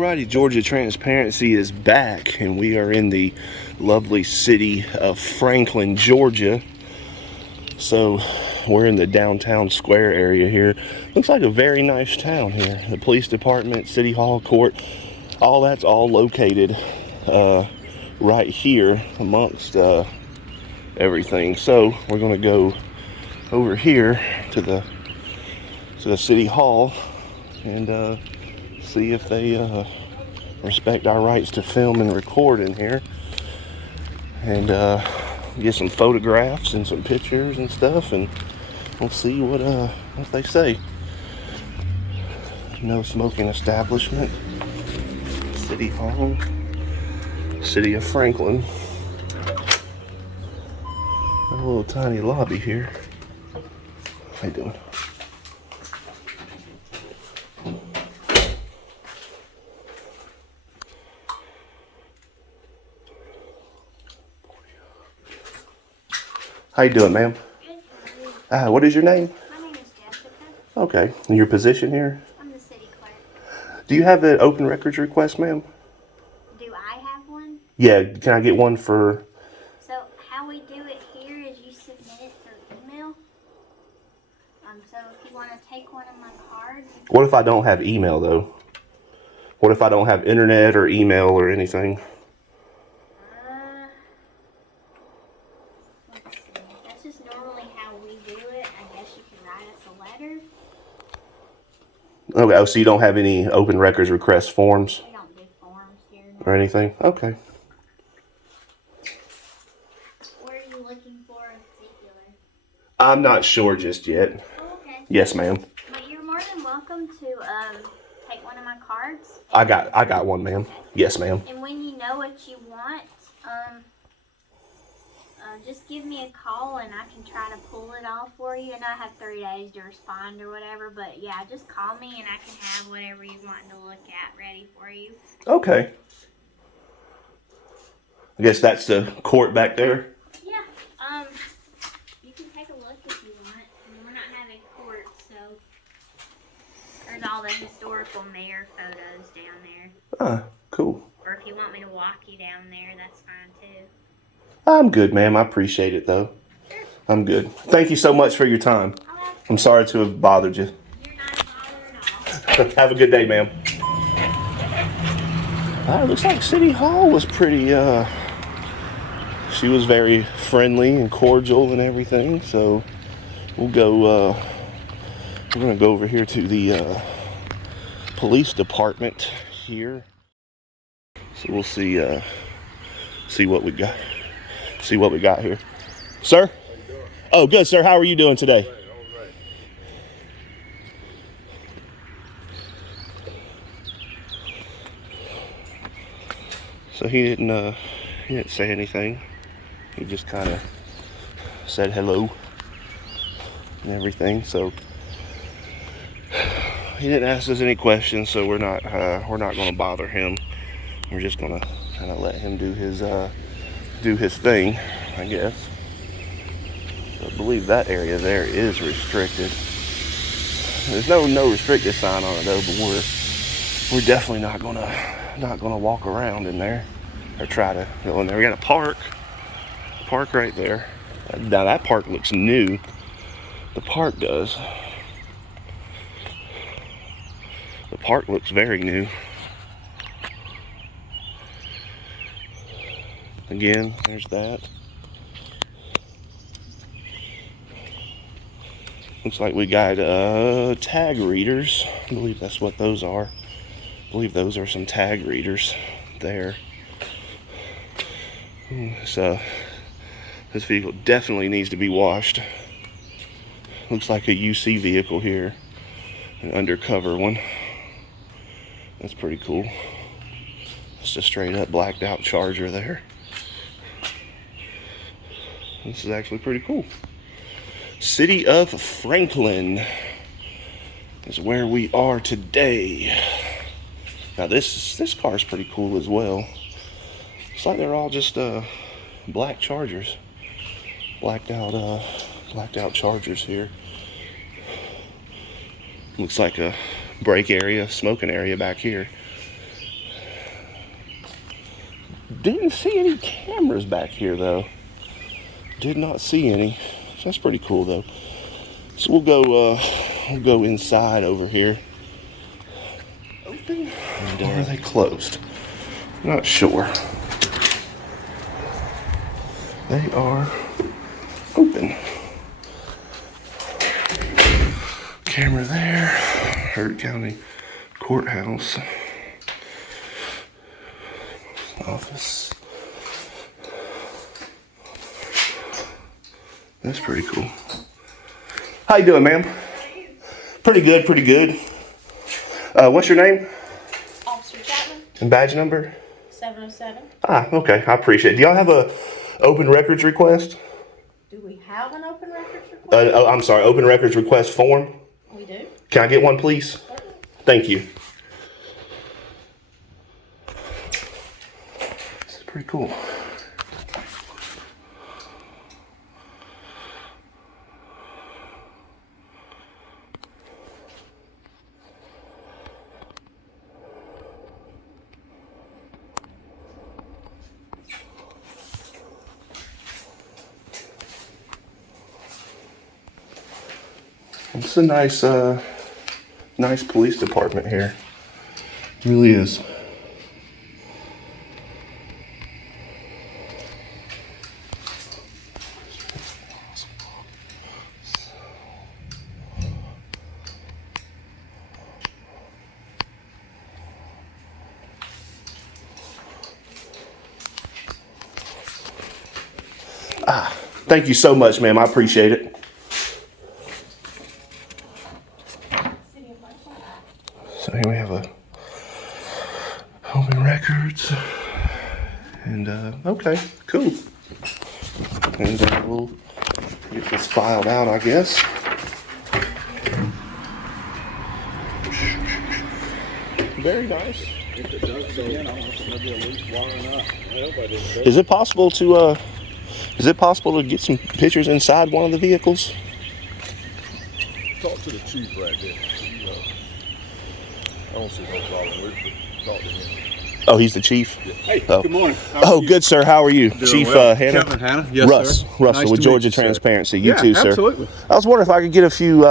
Alrighty, Georgia Transparency is back, and we are in the lovely city of Franklin, Georgia. So we're in the downtown square area here. Looks like a very nice town here. The police department, city hall, court, all that's all located right here amongst everything. So we're gonna go over here to the city hall and see if they respect our rights to film and record in here, and get some photographs and some pictures and stuff, and we'll see what they say. No smoking establishment. City Hall, City of Franklin. A little tiny lobby here. How you doing? How you doing, ma'am? Good. What is your name? My name is Jessica. Okay. And your position here? I'm the city clerk. Do you have an open records request, ma'am? Do I have one? Yeah. Can I get one for... So how we do it here is you submit it through email. So if you want to take one of my cards. What if I don't have email, though? What if I don't have internet or email or anything? Let's see. That's just normally how we do it. I guess you can write us a letter. Okay. Oh, so you don't have any open records request forms We don't do forms here. or anything? Okay. What are you looking for in particular? I'm not sure just yet. Oh, okay. Yes, ma'am. But you're more than welcome to take one of my cards. I got one, ma'am. Yes, ma'am. And when you know what you want, just give me a call and I can try to pull it off for you. And I have 3 days to respond or whatever. But yeah, just call me and I can have whatever you want to look at ready for you. Okay. I guess that's the court back there. Yeah. You can take a look if you want. I mean, we're not having court, so there's all the historical mayor photos down there. Ah, cool. Or if you want me to walk you down there, that's fine too. I'm good, ma'am. I appreciate it, though. I'm good. Thank you so much for your time. I'm sorry to have bothered you. You're not bothered at all. Have a good day, ma'am. It looks like City Hall was pretty, she was very friendly and cordial and everything. So we'll go, we're going to go over here to the police department here. So we'll see what we got. See what we got here. Sir? How you doing? Oh, good, sir. How are you doing today? All right. So he didn't say anything. He just kind of said hello and everything. So he didn't ask us any questions. So we're not going to bother him. We're just going to kind of let him do his thing, I guess. So I believe that area there is restricted. There's no restricted sign on it though, but we're definitely not gonna walk around in there or try to go in there. We got a park right there. Now that park looks new. The park does. The park looks very new. Again, there's that. Looks like we got tag readers. I believe that's what those are. I believe those are some tag readers there. So this vehicle definitely needs to be washed. Looks like a UC vehicle here, an undercover one. That's pretty cool. It's a straight up blacked out Charger there. This is actually pretty cool. City of Franklin is where we are today. Now this car is pretty cool as well. It's like they're all just black Chargers, blacked out Chargers here. Looks like a brake area, smoking area back here. Didn't see any cameras back here though. Did not see any. So that's pretty cool though. So we'll go inside over here. Open? Or are they closed? Not sure. They are open. Camera there. Hurd County Courthouse. Office. That's pretty cool. How you doing, ma'am? Pretty good, pretty good. What's your name? Officer Chapman, And badge number? 707. Ah, okay. I appreciate it. Do y'all have a open records request? Do we have an open records request? I'm sorry, open records request form? We do. Can I get one, please? Thank you. This is pretty cool. It's a nice police department here. It really is. Thank you so much, ma'am. I appreciate it. So here we have a open records, and okay, cool. And we'll get this filed out, I guess. Very nice. If it does go in, I want to maybe a loose wiring up. I hope I didn't do it. Is it possible to get some pictures inside one of the vehicles? Talk to the chief right there. I don't see no problem with it. Talk to him. Oh, he's the chief? Yeah. Hey, Oh. good morning. Oh, good, sir. How are you? Doing Chief well. Hannah? Kevin Hannah. Yes, Russ. sir. Russell Nice with to Georgia meet you, sir. Transparency. You Yeah, too, sir. absolutely. I was wondering if I could get a few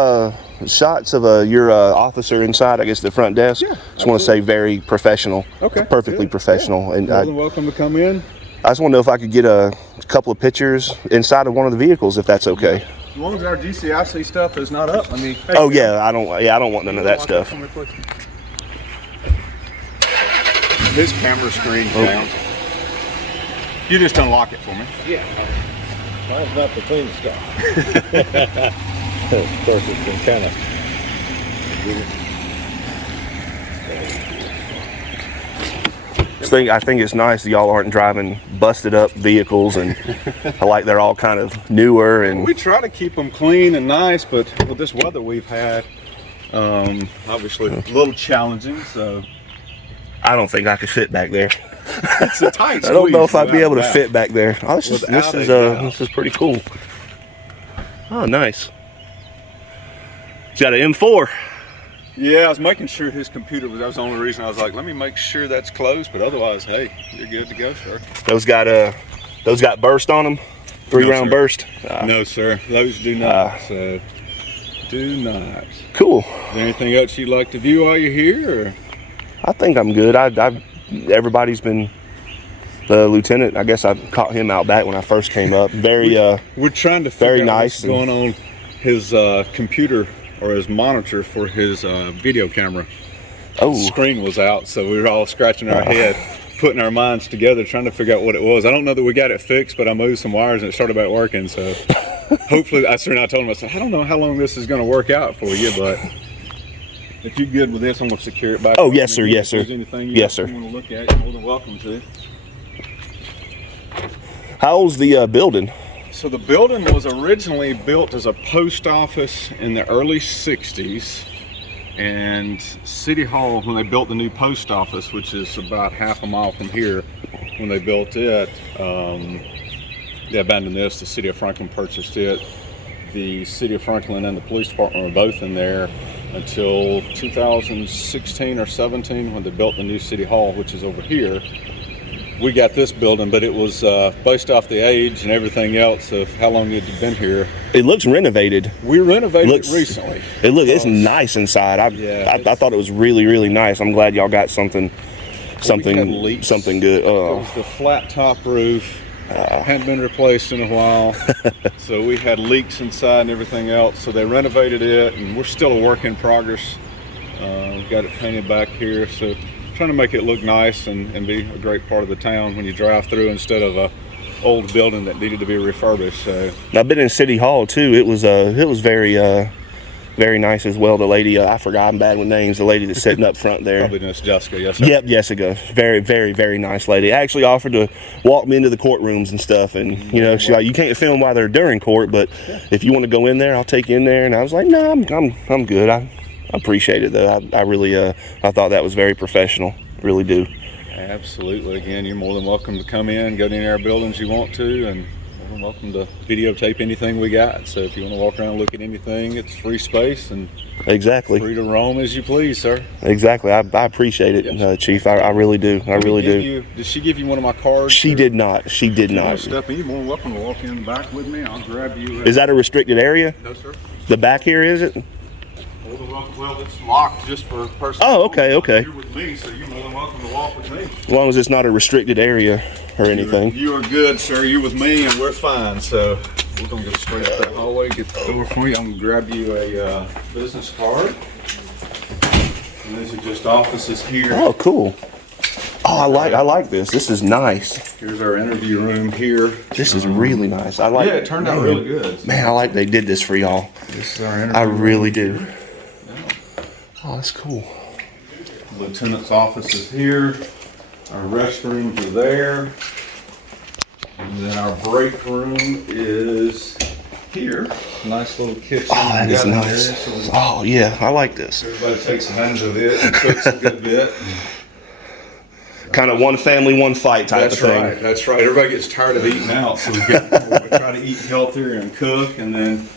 shots of your officer inside, I guess, the front desk. Yeah, Just want to say very professional. Okay, Perfectly good. professional. And More than welcome to come in. I just want to know if I could get a couple of pictures inside of one of the vehicles, if that's okay. As long as our GCIC stuff is not up, I mean. Hey, Oh yeah, I don't want none of that stuff. Come here quick. His camera screen's down. You just unlock it for me. Yeah. Mine's not the clean stuff. Of course, it's been kind of. I think it's nice that y'all aren't driving busted up vehicles, and I like they're all kind of newer and. We try to keep them clean and nice, but with this weather we've had, obviously a little challenging. So I don't think I could fit back there. it's a tight squeeze. I don't know if I'd be without able to a doubt. fit back there. Oh, this Without a doubt. is pretty cool. Oh, nice. He's got an M4. Yeah, I was making sure his computer was. That was the only reason I was like, let me make sure that's closed. But otherwise, hey, you're good to go, sir. Those got burst on them. 3-round sir. burst. No, sir, those do not. So do not. Cool. Is there anything else you'd like to view while you're here? Or? I think I'm good. Everybody's been. The lieutenant, I guess I caught him out back when I first came up. Very We're trying to very figure out nice what's going on his computer or his monitor for his video camera. Oh. Screen was out, so we were all scratching our head, putting our minds together, trying to figure out what it was. I don't know that we got it fixed, but I moved some wires and it started back working. So hopefully, I told him, I said, I don't know how long this is going to work out for you, but if you're good with this, I'm going to secure it back. Oh, yes, sir. Yes, sir. If there's anything Yes, sir. want to look at, you're more than welcome to. How old's the building? So the building was originally built as a post office in the early 60s, and City Hall, when they built the new post office, which is about half a mile from here, when they built it, they abandoned this. The City of Franklin purchased it. The City of Franklin and the police department were both in there until 2016 or 17 when they built the new City Hall, which is over here. we got this building, but it was based off the age and everything else of how long it had been here. It looks renovated. We renovated it recently. It's nice inside. I thought it was really, really nice. I'm glad y'all got something good. It was the flat top roof. Hadn't been replaced in a while, so we had leaks inside and everything else. So they renovated it, and we're still a work in progress. We've got it painted back here, so trying to make it look nice and be a great part of the town when you drive through, instead of a old building that needed to be refurbished. So I've been in City Hall too. It was very nice as well. The lady, I forgot, I'm bad with names. The lady that's sitting up front there. probably Miss Jessica, yes sir. Yep, Jessica. Very, very, very nice lady. I actually offered to walk me into the courtrooms and stuff, and you know, she's like, you can't film while they're during court, but if you want to go in there, I'll take you in there. And I was like, no, I'm good. I appreciate it though. I really I thought that was very professional. Really do. Absolutely. Again, you're more than welcome to come in, go to any of our buildings you want to, and you're welcome to videotape anything we got. So if you want to walk around and look at anything, it's free space and exactly free to roam as you please, sir. Exactly. I appreciate it, yes. Chief. I really do. I really do. Did she give you one of my cards? She did not. She did not. Step in. You're more than welcome to walk in the back with me. I'll grab you. Is that a restricted area? No, sir. The back here, is it? Well, it's locked just for personal. Oh, okay. You're with me, so you're more than welcome to walk with me. As long as it's not a restricted area or anything. You are good, sir. You're with me, and we're fine. So we're gonna go straight up that hallway, get the door for you. I'm gonna grab you a business card. And these are just offices here. Oh, cool. Oh, I like this. This is nice. Here's our interview room here. This is really nice. I like. Yeah, it turned out really good. Man, I like they did this for y'all. This is our interview I really room. do. Oh, that's cool. Lieutenant's office is here. Our restrooms are there. And then our break room is here. Nice little kitchen. Oh, that is nice. Oh, yeah, I like this. Everybody takes advantage of it and cooks a good bit. Kind of one family, one fight type of thing. Right. That's right. Everybody gets tired of eating out, so we try to eat healthier and cook. And then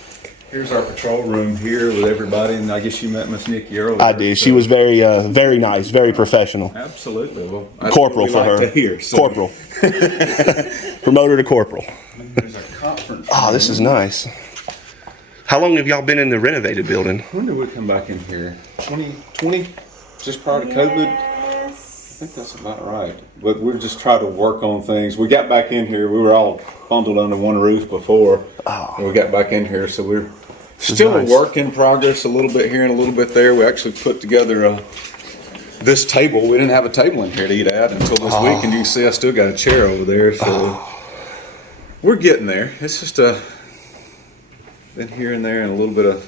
here's our patrol room here with everybody. And I guess you met Miss Nikki earlier. I did. She was very, very nice, very professional. Absolutely. Well, corporal for her. To hear, so. Corporal. Promote her to corporal. There's a conference room. Oh, this is nice. How long have y'all been in the renovated building? When did we come back in here? 2020? Just prior to COVID? I think that's about right. But we've just tried to work on things. We got back in here. We were all bundled under one roof before. Oh. And we got back in here, so we're still nice. a work in progress. A little bit here and a little bit there. We actually put together this table. We didn't have a table in here to eat at until this week, and you can see I still got a chair over there. So we're getting there. It's just been here and there and a little bit of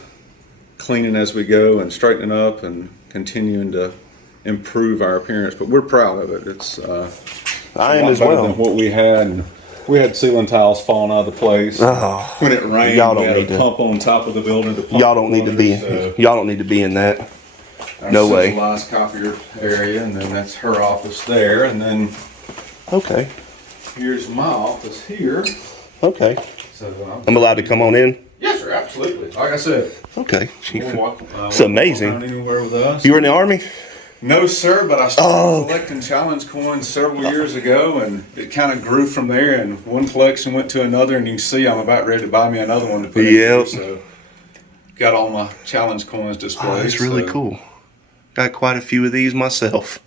cleaning as we go and straightening up and continuing to improve our appearance, but we're proud of it. It's I am as better well. than what we had. And we had ceiling tiles falling out of the place. When it rained, y'all we don't had need a to. pump on top of the building. To pump Y'all don't need to be. Y'all don't need to be in that. No way. Centralized copier area, and then that's her office there, and then Okay. here's my office here. Okay. So I'm allowed to come on in. yes, sir, absolutely. Like I said, Okay. it's amazing. Anywhere with us. You were in the Army? No, sir, but I started collecting challenge coins several years ago, and it kind of grew from there, and one collection went to another, and you can see I'm about ready to buy me another one to put in here, so got all my challenge coins displayed. Oh, that's really cool. Got quite a few of these myself.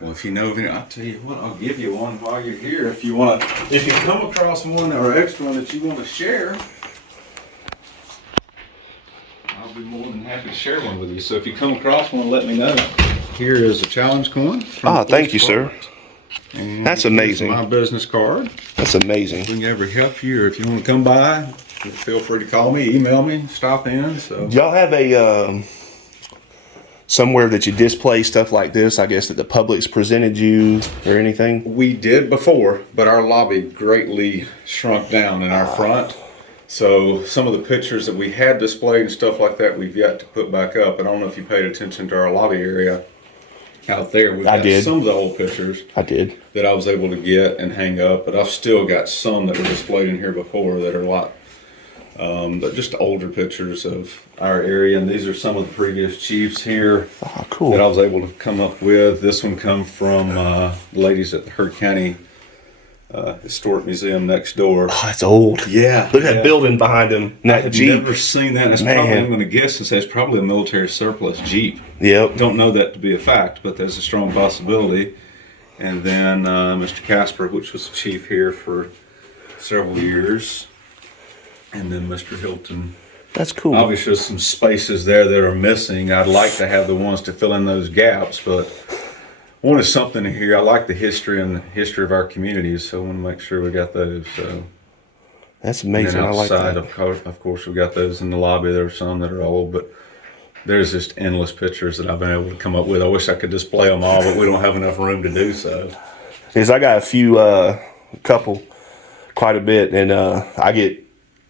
Well, if you know, I'll tell you what, I'll give you one while you're here. If you want to, if you come across one or extra one that you want to share, I'll be more than happy to share one with you. So if you come across one, let me know. Here is a challenge coin. Thank you, sir. That's amazing. My business card. That's amazing. If we can ever help you, or if you want to come by, feel free to call me, email me, stop in. So Do y'all have a somewhere that you display stuff like this? I guess that the public's presented you or anything? we did before, but our lobby greatly shrunk down in our front. So some of the pictures that we had displayed and stuff like that, we've yet to put back up. I don't know if you paid attention to our lobby area out there. We've got did. some of the old pictures I did. that I was able to get and hang up, but I've still got some that were displayed in here before that are a lot But just older pictures of our area, and these are some of the previous chiefs here Oh, cool. that I was able to come up with. This one come from the ladies at the Heard County Historic Museum next door. Oh, that's old. Yeah, Look at that yeah. building behind him. And I that had Jeep. never seen that. It's Man. probably, I'm going to guess and say it's probably a military surplus Jeep. Yep. Don't know that to be a fact, but there's a strong possibility. And then Mr. Casper, which was the chief here for several years. And then Mr. Hilton. That's cool. Obviously, there's some spaces there that are missing. I'd like to have the ones to fill in those gaps, but I wanted something here. I like the history and the history of our communities, so I want to make sure we got those. So. That's And amazing. then I like outside, that. of course, we got those in the lobby. There are some that are old, but there's just endless pictures that I've been able to come up with. I wish I could display them all, but we don't have enough room to do so. Because I got a few, couple, quite a bit, and I get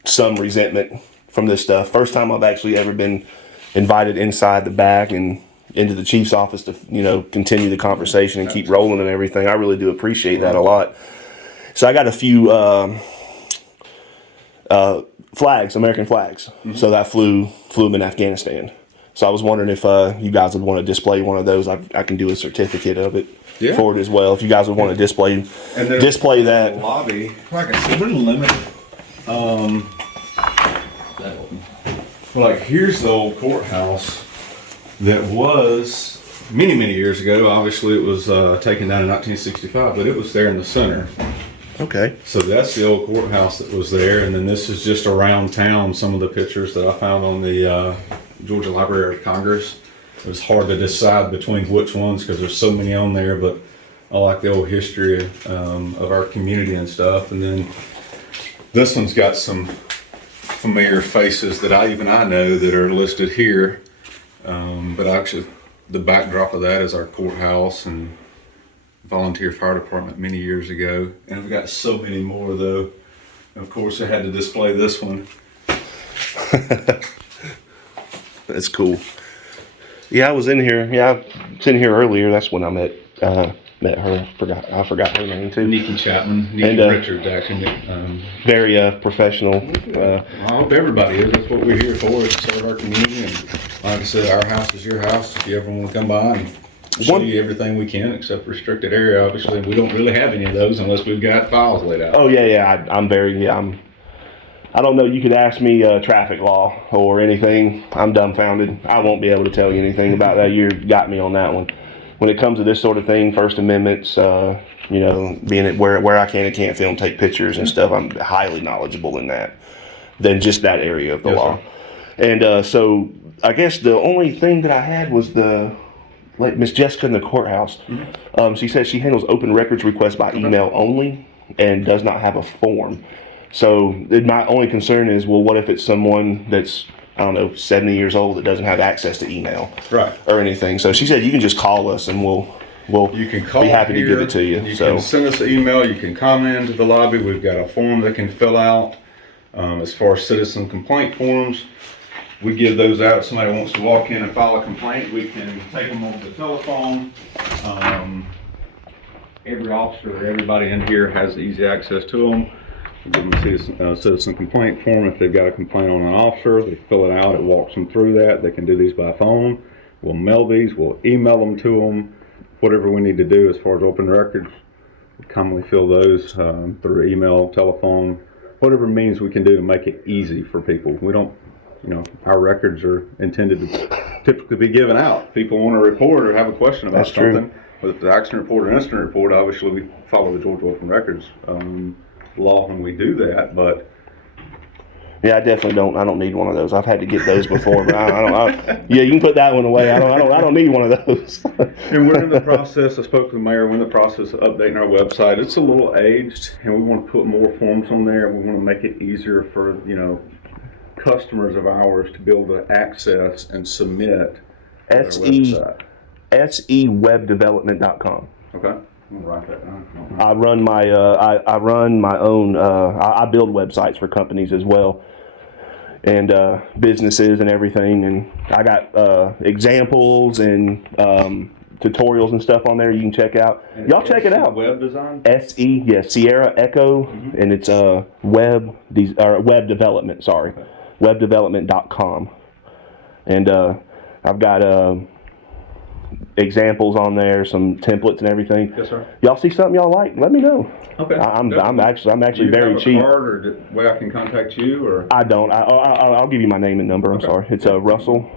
some resentment from this stuff. First time I've actually ever been invited inside the back and into the chief's office to, continue the conversation and keep rolling and everything. I really do appreciate that a lot. So I got a few flags, American flags. Mm-hmm. So that flew them in Afghanistan. So I was wondering if you guys would want to display one of those. I can do a certificate of it for it as well. If you guys would want to display that. The lobby, like I said, we're limited. Like here's the old courthouse that was many years ago. Obviously, it was taken down in 1965, but it was there in the center. Okay. So that's the old courthouse that was there, and then this is just around town. Some of the pictures that I found on the Georgia Library of Congress. It was hard to decide between which ones because there's so many on there, but I like the old history of our community and stuff. And then this one's got some familiar faces that I know that are listed here. But actually, the backdrop of that is our courthouse and volunteer fire department many years ago. And we've got so many more though. And of course, I had to display this one. That's cool. Yeah, I was in here. Yeah, I was in here earlier. That's when I met her. I forgot her name too. Nikki Chapman, Nikki Richards, actually. Very professional. I hope everybody is. That's what we're here for, is to serve our community. And like I said, our house is your house. If you ever want to come by and show you everything we can, except restricted area, obviously, we don't really have any of those unless we've got files laid out. Oh yeah. I don't know. You could ask me traffic law or anything. I'm dumbfounded. I won't be able to tell you anything about that. You got me on that one. When it comes to this sort of thing, First Amendments, being it where I can and can't film, take pictures and stuff, I'm highly knowledgeable in that. Than just that area of the law. Sir. And so I guess the only thing that I had was Miss Jessica in the courthouse. Mm-hmm. She said she handles open records requests by email only and does not have a form. So my only concern is, well, what if it's someone that's, 70 years old that doesn't have access to email, or anything? So she said you can just call us and we'll you can call be happy here, to give it to you. You can send us an email. You can come into the lobby. We've got a form they can fill out. As far as citizen complaint forms, we give those out. If somebody wants to walk in and file a complaint, we can take them over the telephone. Every officer, everybody in here has easy access to them. We give them a citizen complaint form. If they've got a complaint on an officer, they fill it out. It walks them through that. They can do these by phone. We'll mail these. We'll email them to them. Whatever we need to do as far as open records, we commonly fill those through email, telephone, whatever means we can do to make it easy for people. We don't, our records are intended to typically be given out. People want to report or have a question about something. With the accident report or incident report, obviously we follow the Georgia Open Records law when we do that, but yeah, I definitely don't. I don't need one of those. I've had to get those before, but yeah, you can put that one away. I don't need one of those. And we're in the process. I spoke to the mayor. We're in the process of updating our website. It's a little aged, and we want to put more forms on there. We want to make it easier for customers of ours to be able to access and submit. SEWebdevelopment.com. Okay. I'm gonna write that down. I run my own. I build websites for companies as well, and businesses and everything. And I got examples and tutorials and stuff on there you can check out. Y'all check it out. Web design? SE, yes, Sierra Echo, and it's web development, sorry. Webdevelopment.com. And I've got examples on there, some templates and everything. Yes, sir. Y'all see something y'all like? Let me know. Okay. I'm actually Do very you have cheap. a card or way I can contact you, or? I don't. I'll give you my name and number. I'm sorry. It's Russell.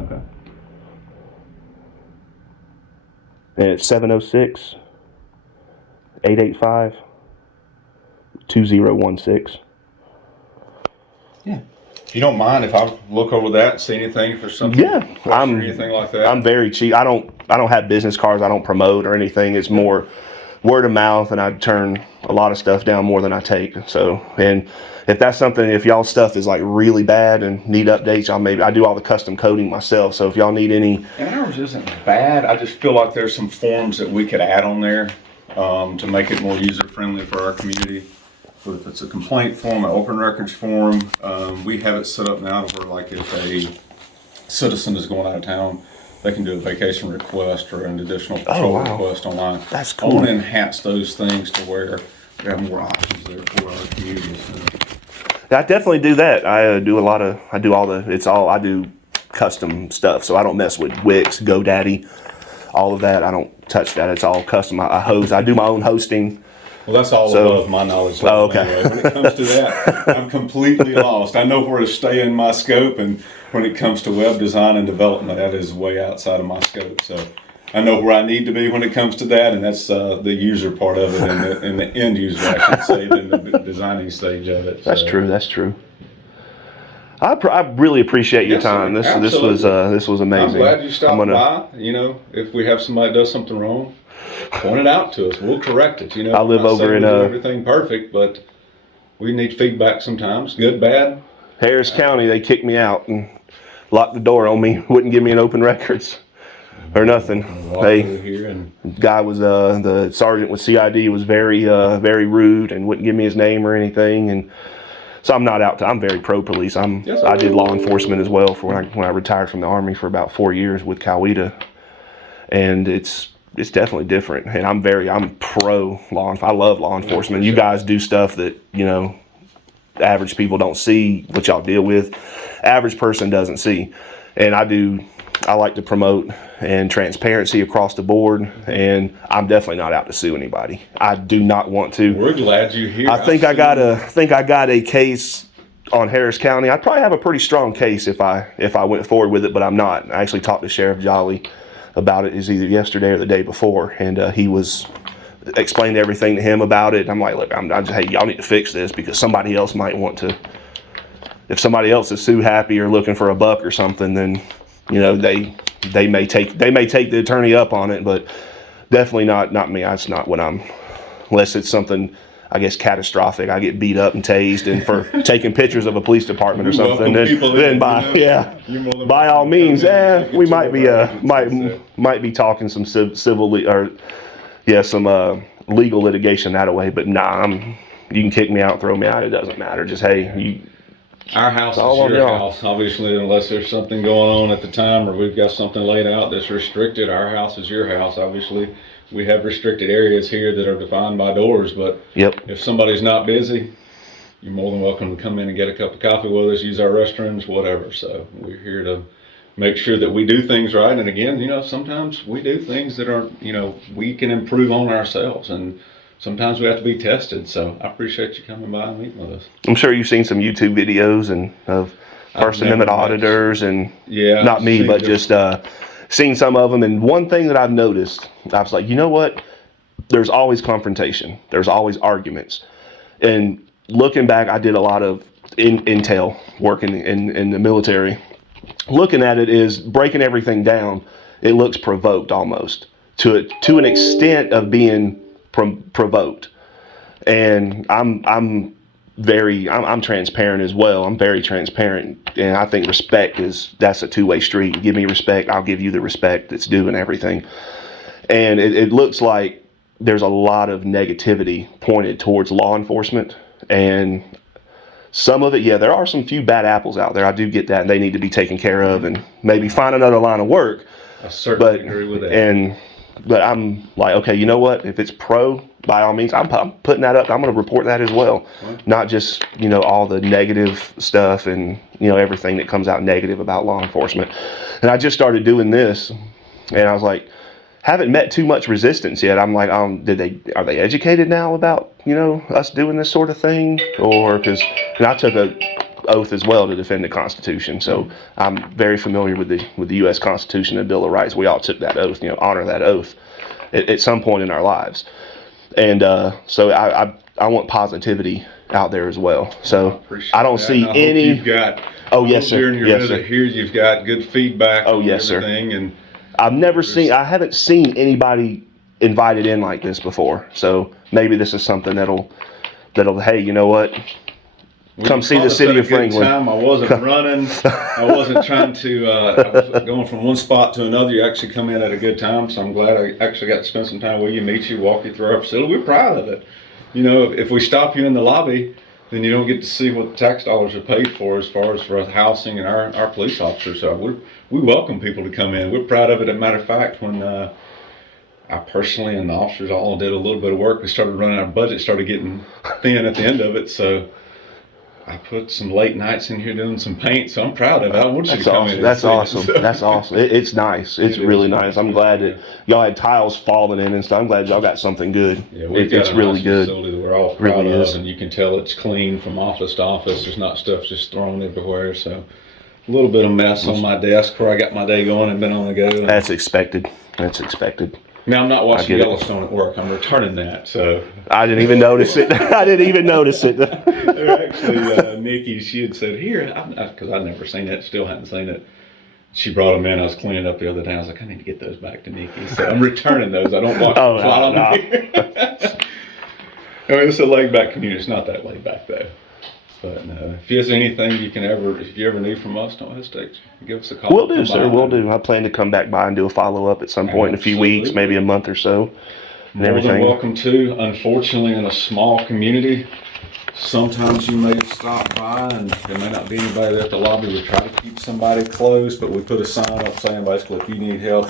Okay. And it's 706-885-2016. Yeah. If you don't mind, if I look over that, see anything for something, Yeah, or anything like that. I'm very cheap. I don't have business cards. I don't promote or anything. It's more word of mouth, and I turn a lot of stuff down more than I take. So, and if that's something, if y'all stuff is like really bad and need updates, I do all the custom coding myself. So if y'all need any, And ours isn't bad. I just feel like there's some forms that we could add on there to make it more user friendly for our community. So if it's a complaint form, an open records form, we have it set up now to where, like, if a citizen is going out of town, they can do a vacation request or an additional patrol request online. That's cool. I want to enhance those things to where we have more options there for our community. So. I definitely do that. I do custom stuff. So I don't mess with Wix, GoDaddy, all of that. I don't touch that. It's all custom. I do my own hosting. Well, that's all above my knowledge level. Anyway. When it comes to that, I'm completely lost. I know where to stay in my scope, and when it comes to web design and development, that is way outside of my scope. So I know where I need to be when it comes to that, and that's the user part of it, and the end user, I should say, than the designing stage of it. That's true. That's true. I really appreciate your time. This was amazing. I'm glad you stopped by. You know, if we have somebody that does something wrong, point it out to us. We'll correct it. You know, I live over in everything perfect, but we need feedback sometimes, good, bad. Harris County. They kicked me out and locked the door on me. Wouldn't give me an open records or nothing. Guy was the sergeant with CID was very rude and wouldn't give me his name or anything. And so I'm very pro police. I did law enforcement as well for when I retired from the Army for about 4 years with Coweta, and it's definitely different. And I'm pro law. I love law enforcement. You guys do stuff that, you know, average people don't see, what y'all deal with. Average person doesn't see. And I like to promote and transparency across the board, and I'm definitely not out to sue anybody. I do not want to. We're glad you're here. I think I got a case on Harris County. I'd probably have a pretty strong case if I went forward with it, but I'm not. I actually talked to Sheriff Jolly about it either yesterday or the day before, and he explained everything to him about it. I'm like, look, I'm just, hey, y'all need to fix this because somebody else might want to. If somebody else is sue happy or looking for a buck or something, then, you know, they may take the attorney up on it, but definitely not me. That's not what unless it's something, I guess, catastrophic. I get beat up and tased and for taking pictures of a police department or something. Then by all means, we might be talking some some legal litigation that way. But nah, you can kick me out, throw me out. It doesn't matter. Just hey, our house is your house, obviously, unless there's something going on at the time or we've got something laid out that's restricted. Our house is your house. Obviously, we have restricted areas here that are defined by doors, but if somebody's not busy, you're more than welcome to come in and get a cup of coffee with us, use our restrooms, whatever. So we're here to make sure that we do things right. And again, you know, sometimes we do things that aren't, you know, we can improve on ourselves, and sometimes we have to be tested. So I appreciate you coming by and meeting with us. I'm sure you've seen some YouTube videos of First Amendment auditors and not me, but just seen some of them. And one thing that I've noticed, I was like, you know what? There's always confrontation. There's always arguments. And looking back, I did a lot of intel work in the military. Looking at it is breaking everything down. It looks provoked almost to an extent of being provoked. And I'm transparent as well. I'm very transparent, and I think that's a two-way street. Give me respect, I'll give you the respect that's due and everything. And it looks like there's a lot of negativity pointed towards law enforcement, and some of it, there are some few bad apples out there. I do get that, and they need to be taken care of and maybe find another line of work. I certainly agree with that. But I'm like, okay, you know what? If it's pro, by all means, I'm putting that up. I'm going to report that as well. Not just, all the negative stuff and, everything that comes out negative about law enforcement. And I just started doing this, and I was like, haven't met too much resistance yet. I'm like, are they educated now about, us doing this sort of thing? And I took a oath as well to defend the Constitution. So I'm very familiar with the U.S. Constitution and Bill of Rights. We all took that oath, honor that oath at some point in our lives. And so I want positivity out there as well. So I don't see any. You've got. Oh yes, sir. During your visit here, you've got good feedback. Oh yes, sir. And I haven't seen anybody invited in like this before. So maybe this is something that'll. Hey, you know what? Come see the city of Franklin. I wasn't running. I wasn't trying to. I was going from one spot to another. You actually come in at a good time, so I'm glad I actually got to spend some time with you, meet you, walk you through our facility. We're proud of it. If we stop you in the lobby, then you don't get to see what the tax dollars are paid for as far as for housing and our police officers. So we welcome people to come in. We're proud of it. As a matter of fact, when I personally and the officers all did a little bit of work, we started running our budget, started getting thin at the end of it. So I put some late nights in here doing some paint, so I'm proud of it. I want you to come in. That's awesome. That's awesome. It's nice. It's really nice. I'm glad that y'all had tiles falling in and stuff. I'm glad y'all got something good. Yeah, it's really good. Facility that we're all proud of, and you can tell it's clean from office to office. There's not stuff just thrown everywhere. So a little bit of mess on my desk where I got my day going and been on the go. That's expected. Now I'm not watching Yellowstone at work. I'm returning that. So I didn't even notice it. Actually, Nikki, she had said here because I'd never seen it. Still hadn't seen it. She brought them in. I was cleaning up the other day. I was like, I need to get those back to Nikki. So I'm returning those. I don't watch them while I'm here. I mean, it's a laid back community. It's not that laid back though. But if there's anything if you ever need from us, don't hesitate. Give us a call. We'll do, sir. We'll do. I plan to come back by and do a follow-up at some point in a few weeks, maybe a month or so. More than welcome to. Unfortunately, in a small community, sometimes you may stop by and there may not be anybody there at the lobby. We try to keep somebody close, but we put a sign up saying basically if you need help,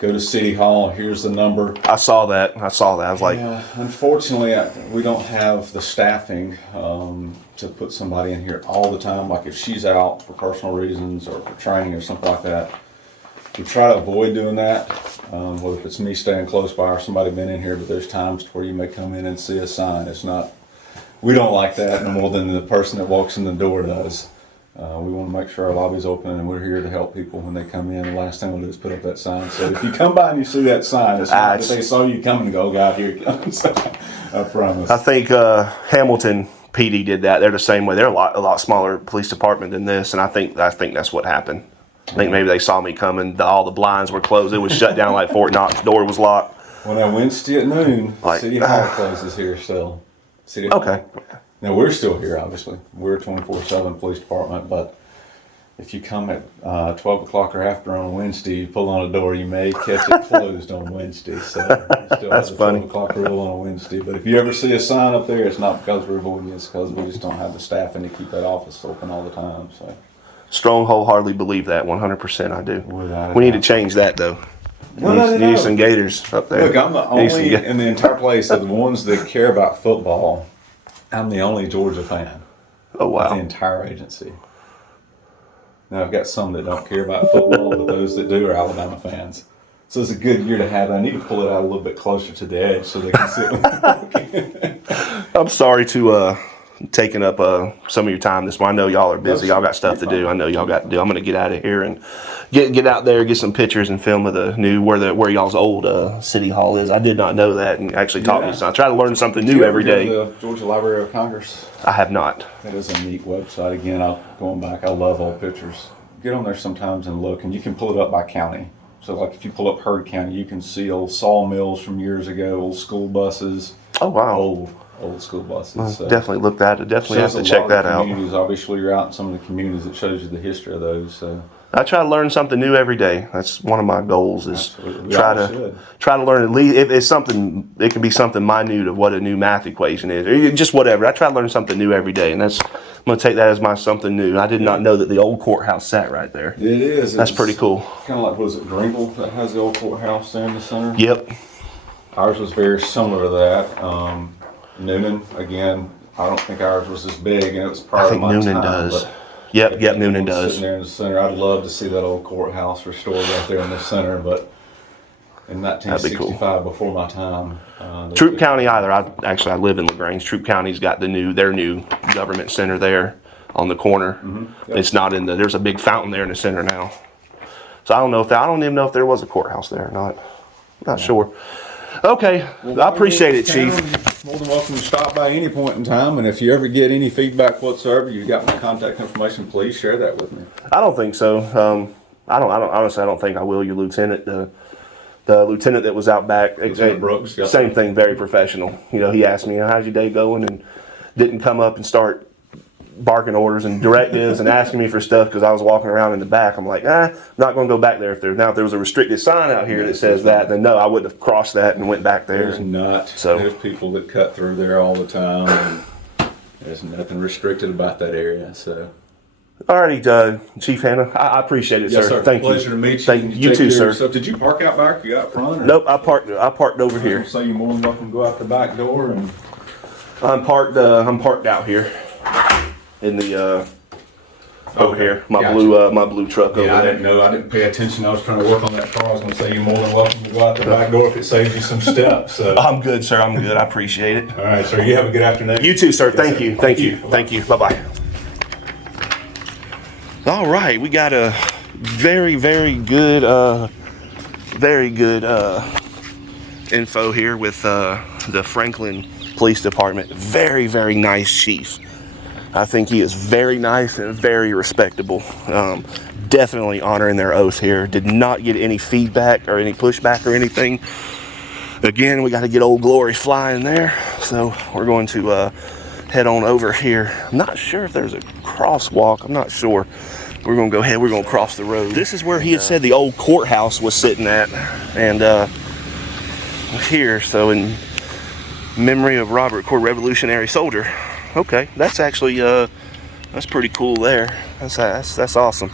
go to City Hall. Here's the number. I saw that. I was like, unfortunately, we don't have the staffing to put somebody in here all the time. Like if she's out for personal reasons or for training or something like that, we try to avoid doing that. Whether if it's me staying close by or somebody been in here, but there's times where you may come in and see a sign. It's not. We don't like that no more than the person that walks in the door does. We want to make sure our lobby's open and we're here to help people when they come in. The last thing we'll do is put up that sign. So if you come by and you see that sign, it's not that they saw you come and go, God, here it comes. I promise. I think Hamilton PD did that. They're the same way. They're a lot smaller police department than this, and I think that's what happened. I think maybe they saw me coming. All the blinds were closed. It was shut down like Fort Knox. Door was locked. Well, now Wednesday at noon, City Hall closes here still. City Hall. Okay. Now, we're still here, obviously. We're a 24/7 police department, but if you come at 12 o'clock or after on Wednesday, you pull on a door, you may catch it closed on Wednesday. So we still have the 12 o'clock rule on a Wednesday. But if you ever see a sign up there, it's not because we're avoiding it. It's because we just don't have the staffing to keep that office open all the time. So strong, wholeheartedly believe that. 100% I do. We need to change that, though. You need some gators up there. Look, I'm the only in the entire place of the ones that care about football. I'm the only Georgia fan. Oh, wow. The entire agency. Now, I've got some that don't care about football, but those that do are Alabama fans. So it's a good year to have. I need to pull it out a little bit closer to the edge so they can see. I'm sorry to taking up some of your time this morning. I know y'all are busy. Y'all got stuff to do. I know y'all got to do. I'm going to get out of here and get out there, get some pictures and film of the new where y'all's old city hall is. I did not know that, and actually talk to you. So I try to learn something new every day. The Georgia Library of Congress. I have not. That is a neat website. Again, going back, I love old pictures. Get on there sometimes and look, and you can pull it up by county. So, like if you pull up Heard County, you can see old sawmills from years ago, old school buses. Oh wow. Old school buses. Well, definitely look that. Definitely have to check that out. Obviously, you're out in some of the communities that shows you the history of those. So I try to learn something new every day. That's one of my goals. Is Absolutely. try We all to should. try to learn at least if it's something. It can be something minute of what a new math equation is, or just whatever. I try to learn something new every day, and I'm gonna take that as my something new. I did not know that the old courthouse sat right there. It is. That's pretty cool. Kind of like, what is it, Greenville that has the old courthouse there in the center? Yep. Ours was very similar to that. Noonan, again, I don't think ours was as big, and it was I prior think to my Noonan time. does. But Yep. Noonan Sitting does. there in the center, I'd love to see that old courthouse restored right there in the center, but in That'd be 1965, before my time. Troop County either. I live in LaGrange. Troop County's got their new government center there on the corner. Yep. It's not in the. There's a big fountain there in the center now. So I don't even know if there was a courthouse there or not. Not sure. Okay, I appreciate it, Chief. More than welcome to stop by any point in time, and if you ever get any feedback whatsoever, you got my contact information. Please share that with me. I don't think so. I don't honestly. I don't think I will. Your lieutenant, the lieutenant that was out back, Lieutenant Brooks, yep. Same thing. Very professional. You know, he asked me, "How's your day going?" and didn't come up and start barking orders and directives and asking me for stuff because I was walking around in the back. I'm like, I'm not going to go back there. If there was a restricted sign out here that says that, then no, I wouldn't have crossed that and went back there. There's not. So- There's people that cut through there all the time, and there's nothing restricted about that area. So, Alrighty, Chief Hanna, I appreciate it, yes, sir. sir. Thank you. Pleasure to meet you. Thank you. You take too, care sir. of yourself. Did you park out back? You out front? Or? Nope, I parked over here. So you're more than welcome to go out the back door and. I'm parked out here in the over here. My Gotcha. blue truck over Yeah, I there. didn't know. I didn't pay attention. I was trying to work on that car. I was going to say you're more than welcome to go out the back door if it saves you some steps. So. I'm good, sir. I'm good. I appreciate it. All right, sir. You have a good afternoon. You too, sir. Thank sir. you. Thank you. Thank you. Bye-bye. All right, we got a very good info here with the Franklin Police Department. Very nice chief. I think he is very nice and very respectable. Definitely honoring their oath here. Did not get any feedback or any pushback or anything. Again, we got to get Old Glory flying there, so we're going to head on over here. I'm not sure if there's a crosswalk. I'm not sure. We're going to go ahead. We're going to cross the road. This is where he had said the old courthouse was sitting at, and here. So in memory of Robert Core, Revolutionary Soldier. Okay, that's actually that's pretty cool there. That's awesome.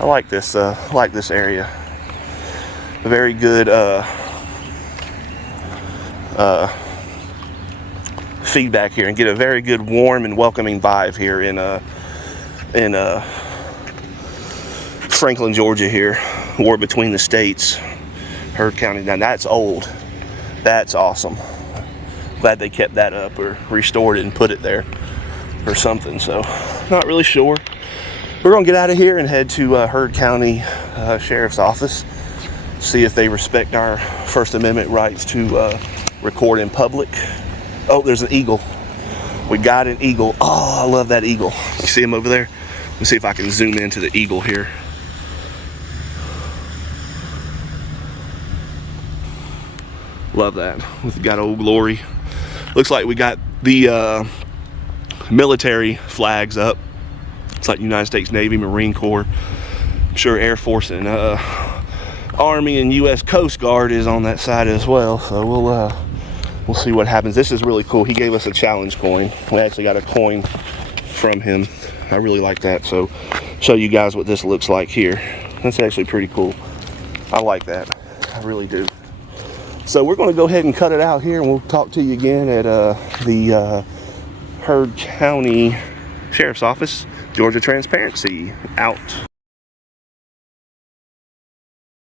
I like this area. A very good feedback here, and get a very good warm and welcoming vibe here in Franklin, Georgia here. War between the states, Heard County. Now that's old. That's awesome. Glad they kept that up or restored it and put it there or something. So not really sure. We're gonna get out of here and head to Heard County Sheriff's Office, see if they respect our First Amendment rights to record in public. Oh, there's an eagle. We got an eagle. Oh, I love that eagle. You see him over there? Let me see if I can zoom into the eagle here. Love that. We've got Old Glory. Looks like we got the military flags up. It's like United States Navy, Marine Corps. I'm sure Air Force and Army and U.S. Coast Guard is on that side as well. So we'll see what happens. This is really cool. He gave us a challenge coin. We actually got a coin from him. I really like that. So show you guys what this looks like here. That's actually pretty cool. I like that. I really do. So we're going to go ahead and cut it out here, and we'll talk to you again at the Heard County Sheriff's Office. Georgia Transparency out.